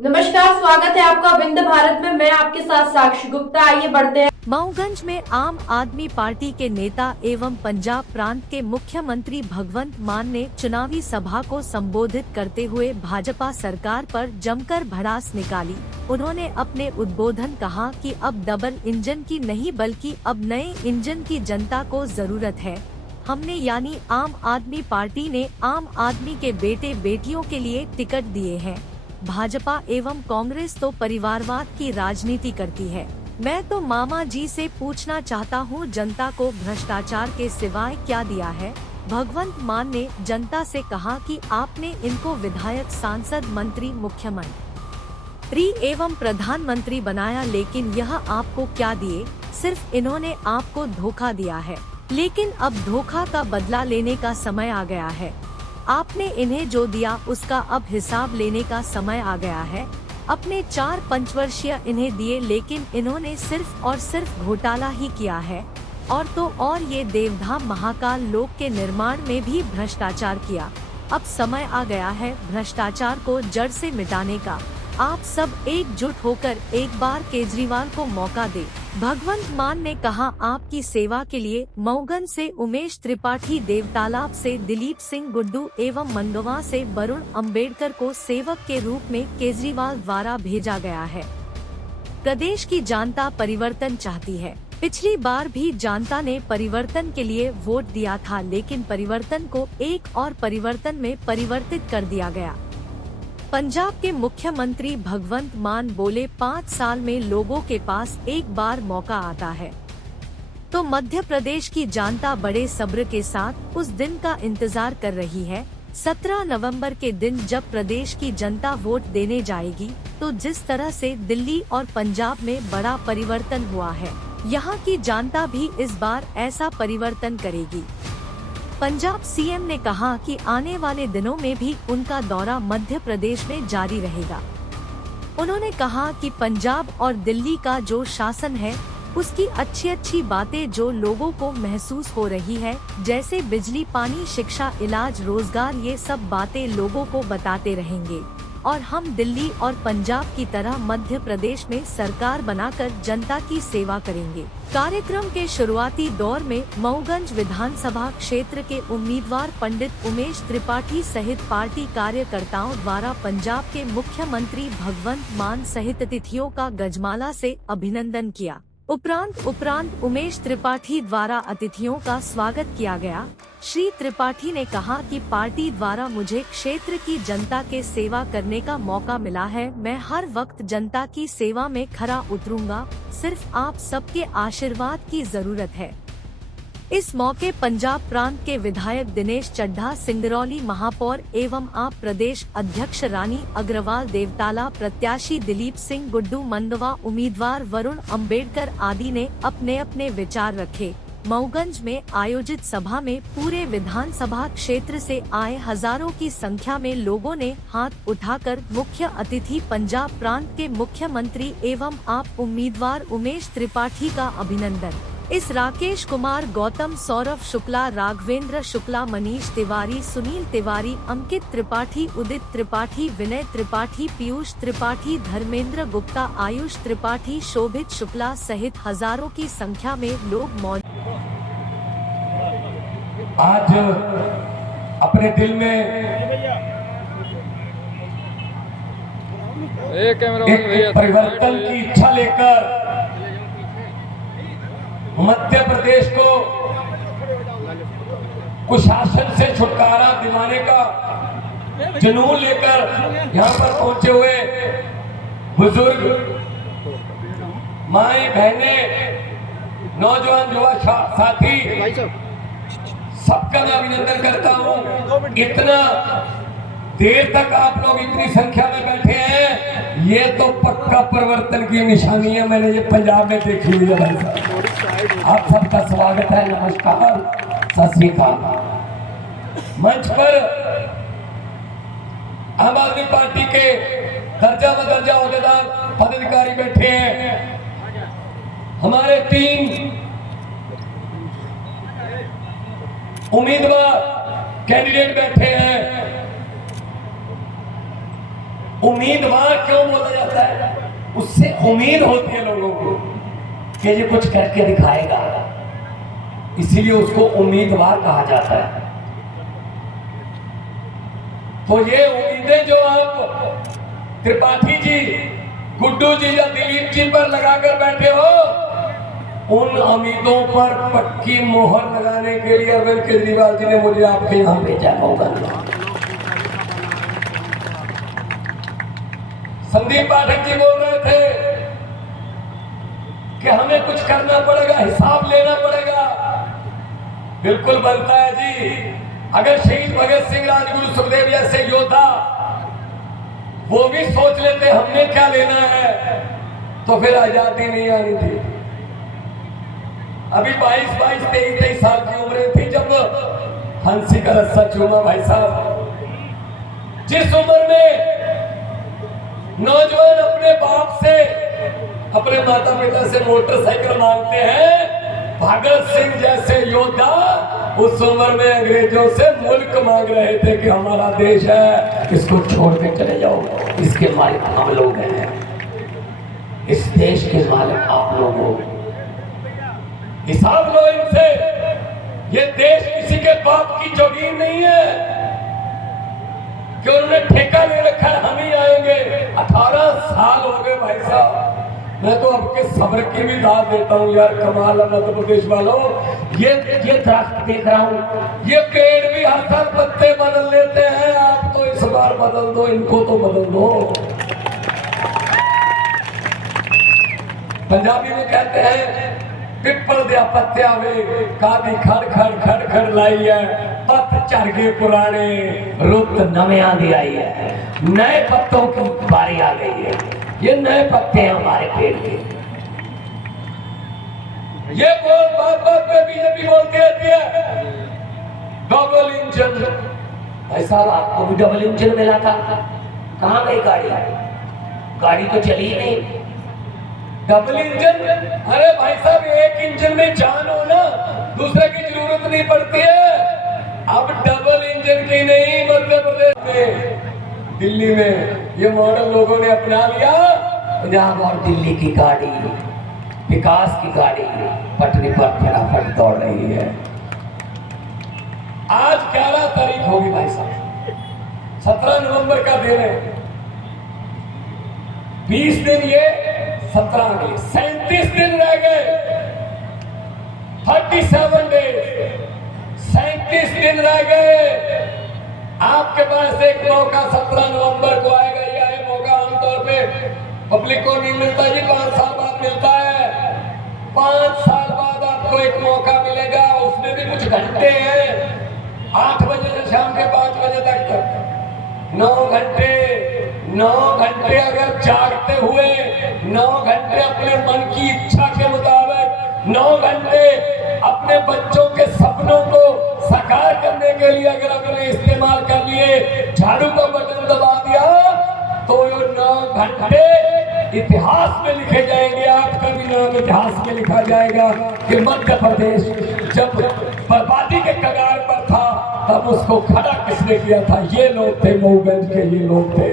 नमस्कार, स्वागत है आपका विंध्य भारत में। मैं आपके साथ साक्षी गुप्ता। आइए बढ़ते हैं। मऊगंज में आम आदमी पार्टी के नेता एवं पंजाब प्रांत के मुख्यमंत्री भगवंत मान ने चुनावी सभा को संबोधित करते हुए भाजपा सरकार पर जमकर भड़ास निकाली। उन्होंने अपने उद्बोधन कहा कि अब डबल इंजन की नहीं बल्कि अब नए इंजन की जनता को जरूरत है। हमने यानी आम आदमी पार्टी ने आम आदमी के बेटे बेटियों के लिए टिकट दिए हैं। भाजपा एवं कांग्रेस तो परिवारवाद की राजनीति करती है। मैं तो मामा जी से पूछना चाहता हूँ, जनता को भ्रष्टाचार के सिवाय क्या दिया है? भगवंत मान ने जनता से कहा कि आपने इनको विधायक, सांसद, मंत्री, मुख्यमंत्री एवं प्रधानमंत्री बनाया, लेकिन यह आपको क्या दिए? सिर्फ इन्होंने आपको धोखा दिया है। लेकिन अब धोखा का बदला लेने का समय आ गया है। आपने इन्हें जो दिया उसका अब हिसाब लेने का समय आ गया है। अपने 4 पंचवर्षीय इन्हें दिए, लेकिन इन्होंने सिर्फ और सिर्फ घोटाला ही किया है। और तो और ये देवधाम महाकाल लोक के निर्माण में भी भ्रष्टाचार किया। अब समय आ गया है भ्रष्टाचार को जड़ से मिटाने का। आप सब एकजुट होकर एक बार केजरीवाल को मौका दे। भगवंत मान ने कहा, आपकी सेवा के लिए मऊगंज से उमेश त्रिपाठी, देवतालाब से दिलीप सिंह गुड्डू एवं मंडवा से वरुण अम्बेडकर को सेवक के रूप में केजरीवाल द्वारा भेजा गया है। प्रदेश की जनता परिवर्तन चाहती है। पिछली बार भी जनता ने परिवर्तन के लिए वोट दिया था, लेकिन परिवर्तन को एक और परिवर्तन में परिवर्तित कर दिया गया। पंजाब के मुख्यमंत्री भगवंत मान बोले, 5 साल में लोगों के पास एक बार मौका आता है, तो मध्य प्रदेश की जनता बड़े सब्र के साथ उस दिन का इंतजार कर रही है। 17 नवंबर के दिन जब प्रदेश की जनता वोट देने जाएगी, तो जिस तरह से दिल्ली और पंजाब में बड़ा परिवर्तन हुआ है, यहाँ की जनता भी इस बार ऐसा परिवर्तन करेगी। पंजाब सीएम ने कहा कि आने वाले दिनों में भी उनका दौरा मध्य प्रदेश में जारी रहेगा। उन्होंने कहा कि पंजाब और दिल्ली का जो शासन है, उसकी अच्छी बातें जो लोगों को महसूस हो रही है, जैसे बिजली, पानी, शिक्षा, इलाज, रोजगार, ये सब बातें लोगों को बताते रहेंगे। और हम दिल्ली और पंजाब की तरह मध्य प्रदेश में सरकार बनाकर जनता की सेवा करेंगे। कार्यक्रम के शुरुआती दौर में मऊगंज विधानसभा क्षेत्र के उम्मीदवार पंडित उमेश त्रिपाठी सहित पार्टी कार्यकर्ताओं द्वारा पंजाब के मुख्यमंत्री भगवंत मान सहित अतिथियों का गजमाला से अभिनंदन किया। उपरांत उमेश त्रिपाठी द्वारा अतिथियों का स्वागत किया गया। श्री त्रिपाठी ने कहा कि पार्टी द्वारा मुझे क्षेत्र की जनता के सेवा करने का मौका मिला है। मैं हर वक्त जनता की सेवा में खरा उतरूंगा। सिर्फ आप सबके आशीर्वाद की जरूरत है। इस मौके पंजाब प्रांत के विधायक दिनेश चड्ढा, सिंगरौली महापौर एवं आप प्रदेश अध्यक्ष रानी अग्रवाल, देवताला प्रत्याशी दिलीप सिंह गुड्डू, मंडवा उम्मीदवार वरुण अम्बेडकर आदि ने अपने अपने विचार रखे। मऊगंज में आयोजित सभा में पूरे विधानसभा क्षेत्र से आए हजारों की संख्या में लोगों ने हाथ उठाकर मुख्य अतिथि पंजाब प्रांत के मुख्यमंत्री एवं आप उम्मीदवार उमेश त्रिपाठी का अभिनंदन। इस राकेश कुमार, गौतम, सौरभ शुक्ला, राघवेंद्र शुक्ला, मनीष तिवारी, सुनील तिवारी, अंकित त्रिपाठी, उदित त्रिपाठी, विनय त्रिपाठी, पीयूष त्रिपाठी, धर्मेंद्र गुप्ता, आयुष त्रिपाठी, शोभित शुक्ला सहित हजारों की संख्या में लोग मौजूद। आज अपने दिल में एक परिवर्तन की इच्छा लेकर मध्य प्रदेश को कुशासन से छुटकारा दिलाने का जुनून लेकर यहाँ पर पहुंचे हुए बुजुर्ग, माएं, बहनें, नौजवान, युवा साथी, सबका मैं अभिनंदन करता हूँ। इतना देर तक आप लोग इतनी संख्या में बैठे हैं, ये तो पक्का परिवर्तन की निशानी है। मैंने ये पंजाब में देखी हुई है भाई साहब। आप सबका स्वागत है, नमस्कार, सत श्री अकाल। मंच पर आम आदमी पार्टी के दर्जा बदर्जा अहदेदार पदाधिकारी बैठे हैं। हमारे 3 उम्मीदवार कैंडिडेट बैठे हैं। उम्मीदवार क्यों बोला जाता है? उससे उम्मीद होती है लोगों को कि ये कुछ करके दिखाएगा, इसीलिए उसको उम्मीदवार कहा जाता है। तो ये उम्मीदें जो आप त्रिपाठी जी, गुड्डू जी या दिलीप जी पर लगाकर बैठे हो, उन उम्मीदों पर पक्की मोहर लगाने के लिए अरविंद केजरीवाल जी ने मुझे आपके यहां भेजा होगा। संदीप पाठक जी बोल रहे थे कि हमें कुछ करना पड़ेगा, हिसाब लेना पड़ेगा। बिल्कुल बनता है जी। अगर शहीद भगत सिंह, राजगुरु सुखदेव जैसे योद्धा वो भी सोच लेते हमने क्या लेना है, तो फिर आजादी नहीं आनी थी। अभी 22, 23 साल की उम्र थी जब फांसी का रस्सा चूमा भाई साहब। जिस उम्र में नौजवान अपने बाप से, अपने माता पिता से मोटरसाइकिल मांगते हैं, भगत सिंह जैसे योद्धा उस उम्र में अंग्रेजों से मुल्क मांग रहे थे कि हमारा देश है, इसको छोड़ के चले जाओ, इसके मालिक हम लोग हैं, इस देश के मालिक आप लोग हो। हिसाब लो इनसे। ये देश किसी के बाप की जमीन नहीं है कि उन्होंने ठेका ले रखा है हम ही आएंगे। 18 साल हो गए भाई साहब। मैं तो आपके सब्र की भी दाद देता हूँ यार, कमाल है मध्य प्रदेश वालों। ये दरख्त देख रहा हूँ, ये पेड़ भी हर साल पत्ते बदल लेते हैं, आप तो इस बार बदल दो, इनको तो बदल दो। पंजाबी में कहते हैं पिपल दिया पत्तिया वे कादी खड़ खड़ खड़ खड़ लाई है, पत चढ़ गए पुराने, रुत नविया दी आई है, नए पत्तों की बारी आ गई है। ये नए पत्ते हैं हमारे पेड़ के। ये बात पे बीजेपी बोलती रहती है डबल इंजन। भाई साहब आपको भी डबल इंजन मिला था, कहाँ गई गाड़ी? गाड़ी तो चली ही नहीं। डबल इंजन, अरे भाई साहब एक इंजन में जान हो ना, दूसरे की जरूरत नहीं पड़ती है। अब डबल इंजन की नहीं, मध्य प्रदेश में, दिल्ली में ये मॉडल लोगों ने अपना लिया। पंजाब और दिल्ली की गाड़ी, विकास की गाड़ी पटरी पर फटाफट दौड़ रही है। आज 11 तारीख होगी भाई साहब, 17 नवंबर का दिन है। 20 दिन ये, 17 अगले, 37 दिन रह गए। 37 डेज, 37 दिन रह गए। आपके पास एक मौका 17 नवंबर को आएगा। यह मौका आमतौर पे पब्लिक को नहीं मिलता जी, 5 साल बाद मिलता है। 5 साल बाद आपको एक मौका मिलेगा, उसमें भी कुछ घंटे हैं। 8 बजे से शाम के 5 बजे तक 9 घंटे अगर जागते हुए 9 घंटे अपने मन की इच्छा के मुताबिक 9 घंटे अपने बच्चों के सपनों को साकार करने के लिए अगर आपने इस्तेमाल कर लिए, झाड़ू का बटन दबा दिया, तो ये 9 घंटे इतिहास में लिखे जाएंगे। आपका भी नाम इतिहास में लिखा जाएगा कि मध्य प्रदेश जब बर्बादी के कगार पर था तब उसको खड़ा किसने किया था? ये लोग थे, मऊगंज के ये लोग थे।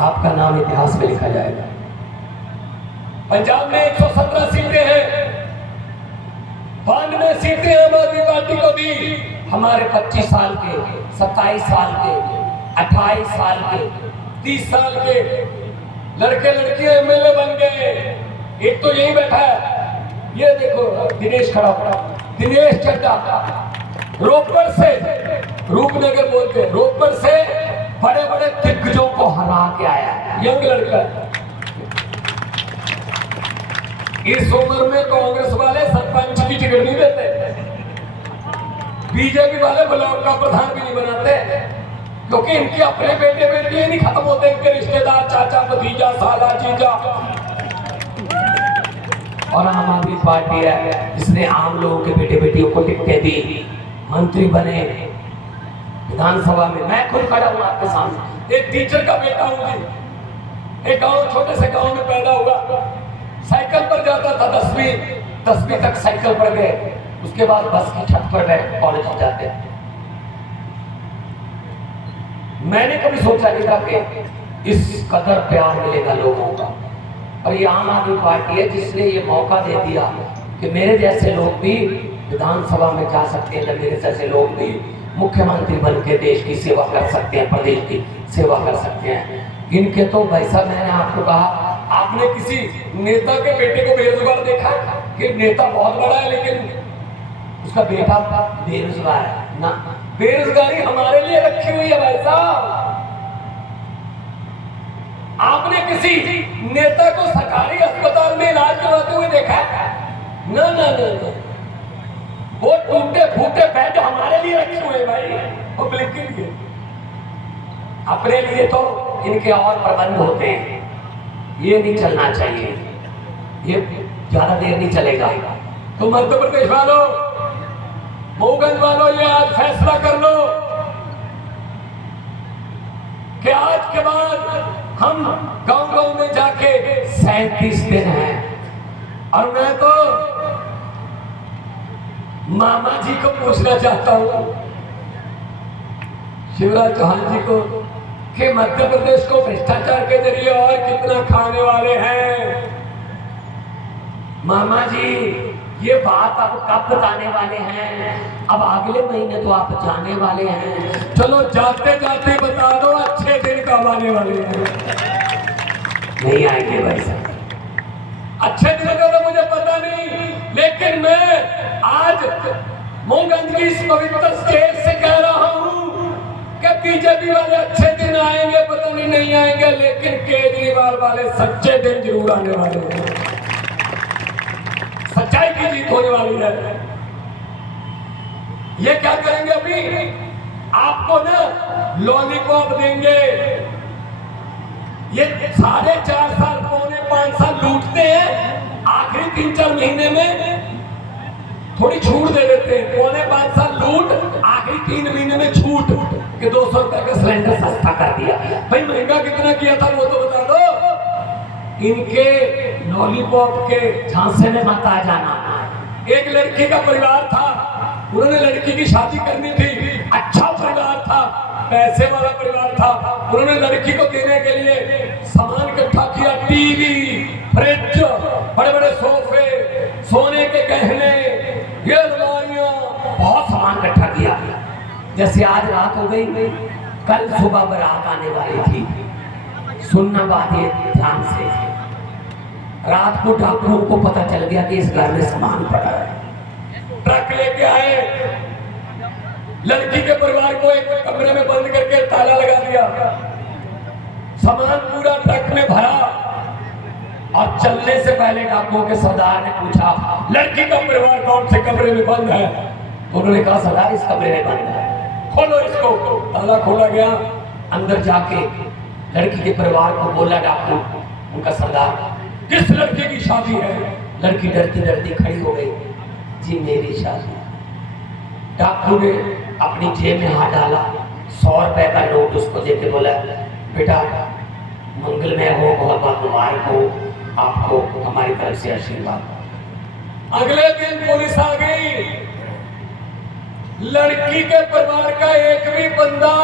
आपका नाम इतिहास में लिखा जाएगा। पंजाब में 117 सीटें हैं, 92 सीटें आम आदमी पार्टी को दी। हमारे 25 साल के, 27 साल के, 28 साल के, 30 साल के लड़के लड़कियां एमएलए बन गए। एक तो यही बैठा है, ये देखो दिनेश खड़ा पड़ा, दिनेश चड्डा, रोपड़ से, रूपनगर बोलते, रोपड़ से बड़े बड़े दिग्गजों को हरा के आया है, यंग लड़का। इस उम्र में कांग्रेस वाले सरपंच की टिकट नहीं देते, बीजेपी वाले ब्लॉक का प्रधान भी नहीं बनाते, क्योंकि इनके अपने बेटे बेटियां नहीं खत्म होते, इनके रिश्तेदार, चाचा भतीजा, साला जीजा। और आम आदमी पार्टी है जिसने आम लोगों के बेटे बेटियों को टिकटें दी, मंत्री बने विधानसभा में। मैं खुद खड़ा हूं आपके सामने, एक टीचर का बेटा हूं जी। एक गांव, छोटे से गांव में पैदा हुआ, साइकिल पर जाता था, 10वीं तक साइकिल पर गए, उसके बाद बस की छत पर बैठ कॉलेज जाते। मैंने कभी सोचा नहीं था कि इस कदर प्यार मिलेगा लोगों का। और ये आम आदमी पार्टी है जिसने ये मौका दे दिया कि मेरे जैसे लोग भी विधानसभा में जा सकते हैं, मेरे जैसे लोग भी मुख्यमंत्री बन के देश की सेवा कर सकते हैं, प्रदेश की सेवा कर सकते हैं। इनके तो भाई साहब, मैंने आपको कहा, आपने किसी नेता के बेटे को बेरोजगार देखा कि नेता बहुत बड़ा है लेकिन उसका बेटा बेरोजगार है ना? बेरोजगारी हमारे लिए रखी हुई है भाई साहब। आपने किसी नेता को सरकारी अस्पताल में इलाज करवाते हुए देखा? ना ना ना ना। वो टूटे फूटे बेड हमारे लिए रखे हुए भाई, पब्लिक के लिए। अपने लिए तो इनके और प्रबंध होते हैं। ये नहीं चलना चाहिए, ये ज्यादा देर नहीं चलेगा। तो मध्य प्रदेश वालों, मऊगंज वालों, ये आज फैसला कर लो कि आज के बाद हम गांव-गांव में जाके 37 दिन हैं। और मैं तो मामा जी को पूछना चाहता हूं, शिवराज चौहान जी को, कि मध्य प्रदेश को भ्रष्टाचार के जरिए और कितना खाने वाले हैं। मामा जी, ये बात अब कब बताने वाले हैं? अब अगले महीने तो आप जाने वाले हैं। चलो जाते जाते बता दो, अच्छे दिन कब आने वाले हैं? नहीं आएंगे भाई साहब। अच्छे दिन का तो मुझे पता नहीं, लेकिन मैं आज मऊगंज की इस पवित्र स्टेज से कह रहा हूं कि बीजेपी वाले अच्छे दिन आएंगे, पता नहीं आएंगे, लेकिन केजरीवाल वाले सच्चे दिन जरूर आने वाले हैं। सच्चाई की जीत होने वाली है। ये क्या करेंगे? अभी आपको ना लॉलीपॉप देंगे। ये 4.5 साल, पौने 5 साल लूटते हैं, आखिरी 3-4 महीने में थोड़ी छूट दे देते हैं। पौने 5 साल लूट, आखिरी 3 महीने में छूट कि 200 रुपए का सिलेंडर सस्ता कर दिया। भाई महंगा कितना किया था वो तो बता दो। इनके लॉलीपॉप के झांसे में मत आ जाना। एक लड़की का परिवार था, उन्होंने लड़की की शादी करनी थी, अच्छा परिवार था, पैसे वाला परिवार था। उन्होंने लड़की को देने के लिए सामान इकट्ठा किया, टीवी, फ्रिज, बड़े बड़े सोफे, सोने के गहने, ये अलमारियां, बहुत सामान इकट्ठा किया। जैसे आज रात हो गई, कल सुबह बारात आने वाली थी। सुनना बात ये ध्यान से, रात को डाकुओं को पता चल गया कि इस घर में सामान पड़ा है। ट्रक लेके आए, लड़की के परिवार को एक कमरे में बंद करके ताला लगा दिया। सामान पूरा ट्रक में भरा और चलने से पहले डाकुओं के सरदार ने पूछा, लड़की का परिवार कौन से कमरे में बंद है? तो उन्होंने कहा, सरदार इस कमरे में बंद है, खोलो इसको। ताला खोला गया, अंदर जाके लड़की के परिवार को बोला डाकू, उनका सरदार, किस लड़के की शादी है? लड़की डरती डरती खड़ी हो गई, जी मेरी शादी। डाकू ने अपनी जेब में हाथ डाला, 100 रुपए का नोट उसको देके बोला, बेटा मंगलमय हो, बहुत बहुत मुबारक हो, आपको हमारी तरफ से आशीर्वाद। अगले दिन पुलिस आ गई, लड़की के परिवार का एक भी बंदा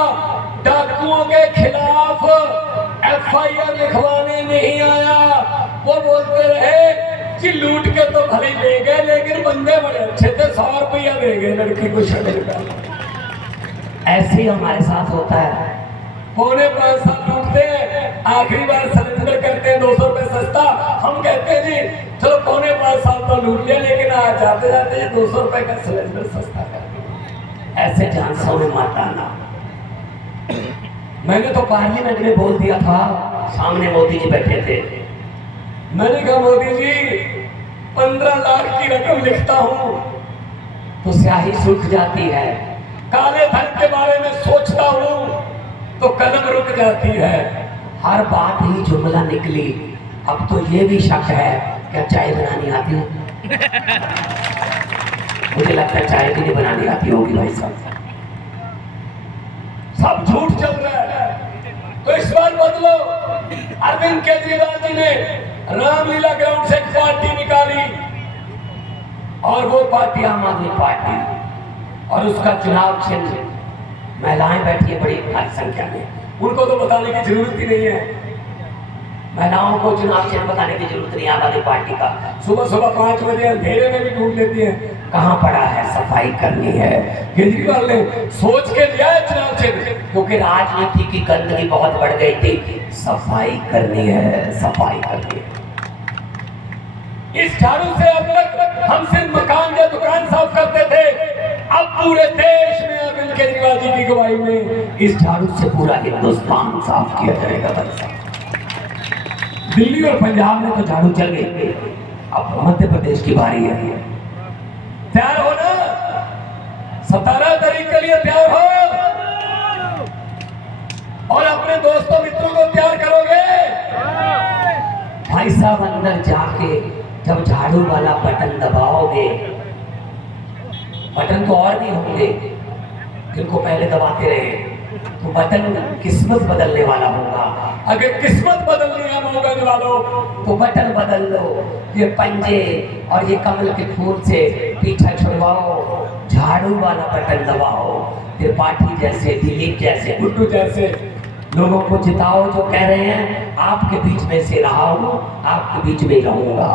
डाकुओं के खिलाफ FIR लिखवाने नहीं आया। वो बोलते रहे कि लूट के तो भले ले गए, लेकिन बंदे बड़े अच्छे थे, 100 रुपया दे गए लड़की को शगल। ऐसे ही हमारे साथ होता है। पौने 5 साल लूटते हैं, आखिरी बार सरेंडर करते हैं 200 रुपए सस्ता। हम कहते हैं जी चलो पौने 5 साल तो लूट लिया, लेकिन आज जाते जाते 200 रुपए का सिलेंडर सस्ता कर दिया। ऐसे झांसों में मत आना। मैंने तो पार्लियामेंट में बोल दिया था, सामने मोदी जी बैठे थे, मैंने कहा मोदी जी 15 लाख की रकम लिखता हूं तो स्याही सूख जाती है, काले धन के बारे में सोचता हूं तो कलम रुक जाती है। हर बात ही जुमला निकली। अब तो ये भी शक है, क्या चाय बनानी आती है? मुझे लगता है चाय भी नहीं बनानी आती होगी भाई साहब। सब झूठ चल रहा है। तो इस बार बदलो। अरविंद केजरीवाल जी ने रामलीला ग्राउंड से एक पार्टी निकाली और वो पार्टी आम आदमी पार्टी, और उसका चुनाव चिन्ह महिलाएं बैठी है बड़ी भारी संख्या में, उनको तो बताने की जरूरत ही नहीं है। महिलाओं को चुनाव चिन्ह बताने की जरूरत नहीं आम आदमी पार्टी का। सुबह सुबह 5 बजे अंधेरे में भी ढूंढ लेती है। कहाँ पड़ा है सफाई करनी है। केजरीवाल ने सोच के लिया है चुनाव चिन्ह, क्योंकि राजनीति की गंदगी बहुत बढ़ गई थी, सफाई करनी है, सफाई करनी है। इस झाड़ू से अब तक हम सिर्फ मकान या दुकान साफ करते थे, अब पूरे देश में अरविंद केजरीवाल जी की अगुवाई में इस झाड़ू से पूरा हिंदुस्तान साफ किया जाएगा भाई साहब। दिल्ली और पंजाब में तो झाड़ू चल गई, अब मध्य प्रदेश की बारी है। तैयार हो ना, 17 तारीख के लिए तैयार हो और अपने दोस्तों मित्रों को तैयार करोगे। भाई साहब अंदर जाके जब झाड़ू वाला बटन दबाओगे, बटन तो और भी होंगे जिनको पहले दबाते रहे, तो बटन किस्मत बदलने वाला होगा। अगर किस्मत बदलनी है मोहम्मद वालों, तो बटन बदल लो, ये पंजे और ये कमल के फूल से पीछा छुड़वाओ, झाड़ू वाला बटन दबाओ, त्रिपाठी जैसे, दिलीप जैसे, गुड्डू जैसे लोगों को जिताओ जो कह रहे हैं आपके बीच में से रहा हूं, आपके बीच में रहूंगा,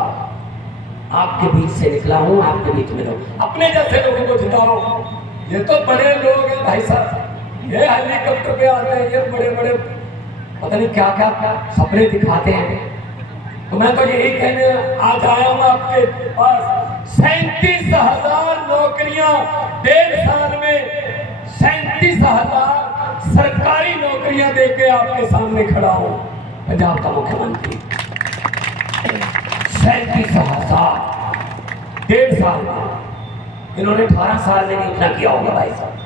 आपके बीच से निकला हूं, आपके बीच में रहूंगा। अपने जैसे लोगों को जिताओ। ये तो बड़े लोग हैं भाई साहब, ये हेलीकॉप्टर पे आते हैं, ये बड़े बड़े पता नहीं क्या क्या सपने दिखाते हैं। तो मैं तो यही कहने आज आया हूं आपके पास, 37,000 नौकरियां 1.5 साल में, 37,000 सरकारी नौकरियां देके आपके सामने खड़ा हूं। पंजाब का मुख्यमंत्री 37,000 1.5 साल में, इन्होंने 18 साल में नहीं इतना किया होगा भाई साहब।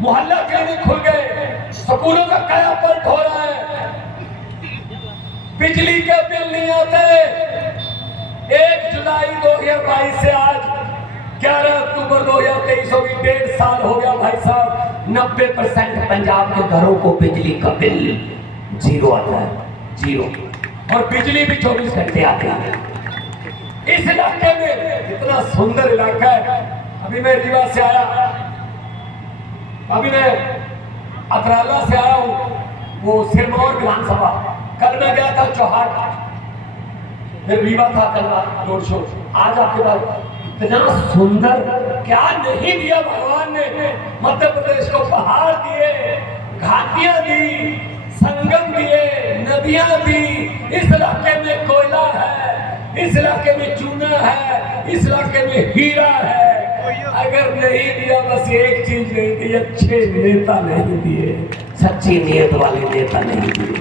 मोहल्ला क्लिनिक खुल गए, स्कूलों का कायापलट हो रहा है, बिजली के बिल नहीं आते। 1 जुलाई 2022 से आज 11 अक्टूबर 2023 होगी, 1.5 साल हो गया भाई साहब। 90% पंजाब के घरों को बिजली का बिल जीरो आता है, जीरो, और बिजली भी 24 घंटे आते हैं। इस इलाके में इतना सुंदर इलाका है। अभी मैं रीवा से आया, अभी मैं अतराला से आया हूँ, वो सिरमौर विधानसभा। कल मैं गया था चौहाट, फिर रीवा था कल रोड शो। आज आपके पास इतना सुंदर क्या नहीं दिया भगवान ने। मध्य प्रदेश को पहाड़ दिए, घाटियां दी, संगम दिए, नदियां दी। इस इलाके में कोयला है, इस इलाके में चूना है, इस इलाके में हीरा है। अगर नहीं दिया, बस एक चीज नहीं दी, अच्छे नेता नहीं दिए, सच्ची नीयत वाले नेता नहीं दिए।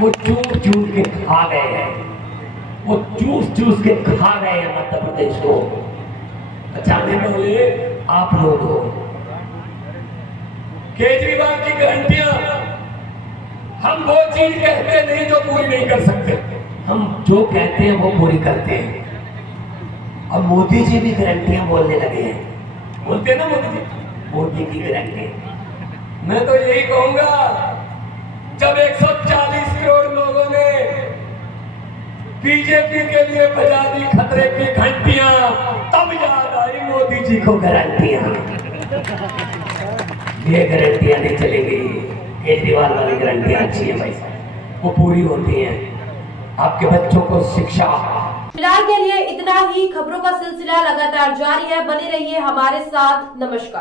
वो चूस चूस के खा गए हैं, वो चूस चूस के खा गए हैं मध्य प्रदेश को। बचाने वाले आप लोग हो। केजरीवाल की गारंटियां, हम वो चीज कहते नहीं जो पूरी नहीं कर सकते, हम जो कहते हैं वो पूरी करते हैं। अब मोदी जी भी गारंटियां बोलने लगे हैं, बोलते ना मोदी जी, मोदी की गारंटी। मैं तो यही कहूंगा, जब 140 करोड़ लोगों ने बीजेपी के लिए बजा दी खतरे की घंटियां, तब याद आई मोदी जी को गारंटियां। ये गारंटियां नहीं चलेंगी, केजरीवाल वाली गारंटियां अच्छी है भाई साहब, वो पूरी होती हैं। आपके बच्चों को शिक्षा। फिलहाल के लिए इतना ही। खबरों का सिलसिला लगातार जारी है, बने रहिए हमारे साथ। नमस्कार।